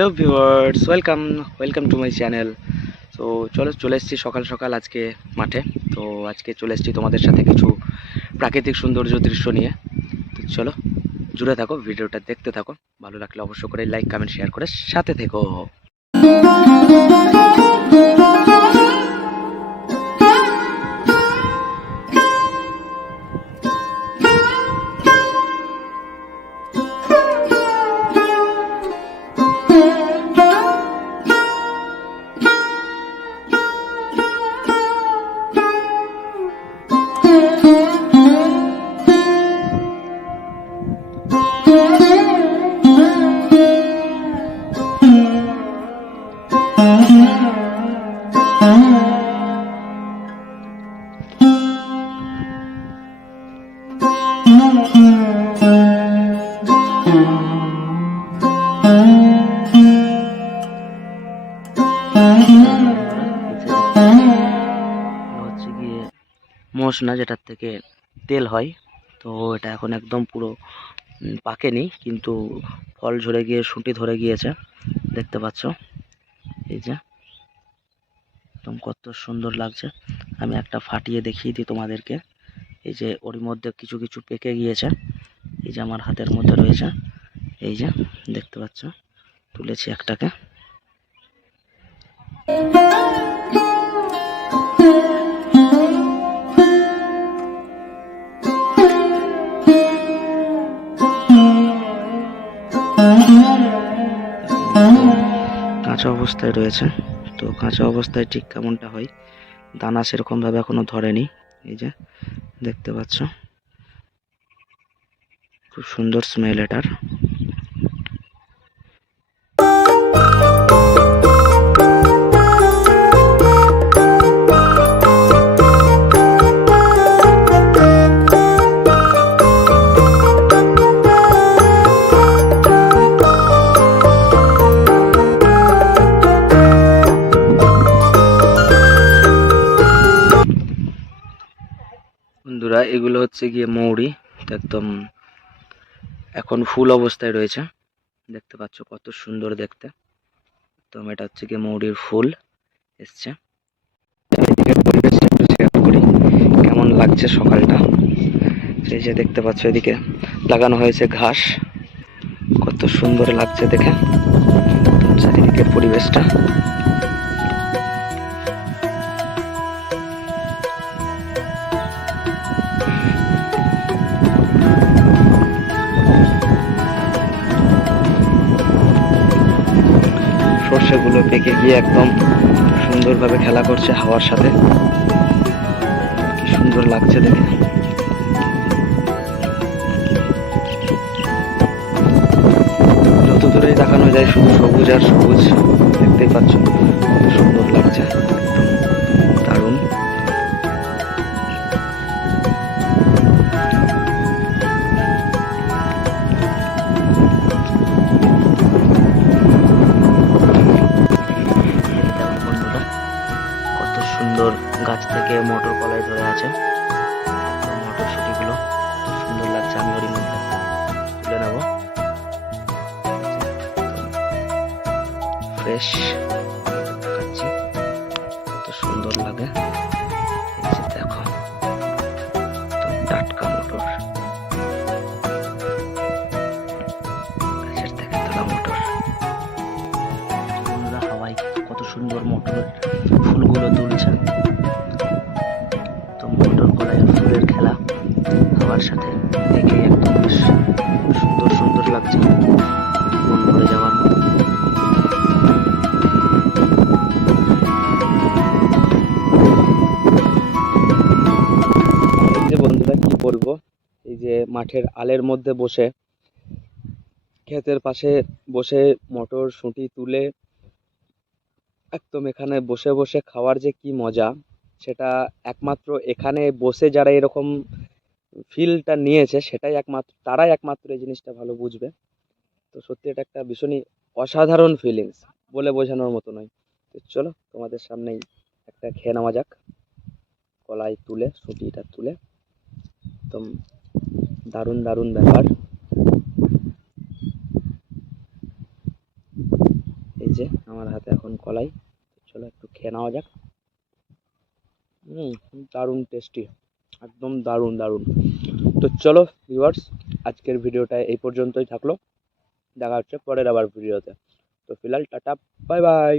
Hello viewers, welcome to my channel. তো চলে এসেছি সকাল সকাল আজকে মাঠে। তো আজকে চলে এসেছি তোমাদের সাথে কিছু প্রাকৃতিক সৌন্দর্য দৃশ্য নিয়ে। তো চলো জুড়ে থাকো, ভিডিওটা দেখতে থাকো। ভালো লাগলে অবশ্য করে লাইক কমেন্ট শেয়ার করে সাথে থেকো। হচ্ছে গিয়ে মশলা যেটার থেকে তেল হয়। তো এটা এখন একদম পুরো পাকেনি, কিন্তু ফল ঝরে গিয়ে শুঁটি ধরে গিয়েছে, দেখতে পাচ্ছ। এই যে একদম কত সুন্দর লাগছে। আমি একটা ফাটিয়ে দেখিয়ে দিই তোমাদেরকে। এই যে ওর মধ্যে কিছু কিছু পেকে গিয়েছে, এই যে আমার হাতের মধ্যে রয়েছে, এই যে দেখতে পাচ্ছ। তুলেছি একটাকে। কাঁচা অবস্থায় রয়েছে। তো কাঁচা অবস্থায় ঠিক কেমনটা হয়, দানা সেরকম ভাবে এখনো ধরেনি। এই যে দেখতে পাচ্ছ, খুব সুন্দর স্মেল এটার। বন্ধুরা, এগুলো হচ্ছে গিয়ে মৌরি। একদম এখন ফুল অবস্থায় রয়েছে, দেখতে পাচ্ছ কত সুন্দর দেখতে। তো এটা হচ্ছে গিয়ে মৌরির ফুল এসছে। কেমন লাগছে সকালটা, সেই যে দেখতে পাচ্ছ এদিকে লাগানো হয়েছে ঘাস, কত সুন্দর লাগছে দেখে চারিদিকের পরিবেশটা। সর্ষেগুলো পেকে গিয়ে একদম সুন্দরভাবে খেলা করছে হাওয়ার সাথে, কি সুন্দর লাগছে দেখে। যত দূরেই দেখানো যায় শুধু সবুজ আর সবুজ, দেখতেই পাচ্ছ কত সুন্দর লাগছে, দারুণ। কত সুন্দর গাছ থেকে মটর কলাই ধরে আছে, মটরশুটিগুলো সুন্দর লাগছে। আমি ওর মধ্যে তুলে নেব, ফ্রেশ খাচ্ছি, কত সুন্দর লাগে। এই যে দেখো, টাটকা মটর, গাছের থেকে তোলা মটর। হাওয়ায় কত সুন্দর মটর ফুলগুলো দুলছে। তো মটর কলাইয়ের ফুলের খেলা হাওয়ার সাথে দেখে একদম বেশ সুন্দর সুন্দর লাগছে, মন ভরে যাওয়ার মতো। এই যে বন্ধুরা কি বলবো, এই যে মাঠের আলের মধ্যে বসে, ক্ষেতের পাশে বসে মটর শুঁটি তুলে একদম এখানে বসে বসে খাওয়ার যে কি মজা, সেটা একমাত্র এখানে বসে যারা এরকম ফিলটা নিয়েছে তারাই একমাত্র এই জিনিসটা ভালো বুঝবে। তো সত্যি এটা একটা ভীষণই অসাধারণ ফিলিংস, বলে বোঝানোর মতো নয়। তো চলো তোমাদের সামনেই একটা খেয়ে নেওয়া যাক, কলাই তুলে শুঁটিটা তুলে। একদম দারুণ দারুণ ব্যাপার। কলাই। চলো একটু খেয়ে নেওয়া যাক। দারুণ টেস্টি, একদম দারুণ দারুণ। তো চলো ভিউয়ার্স, আজকের ভিডিওটা এই পর্যন্তই থাকলো। দেখা হচ্ছে পরের আবার ভিডিওতে। তো ফিলহাল টাটা, বাই বাই।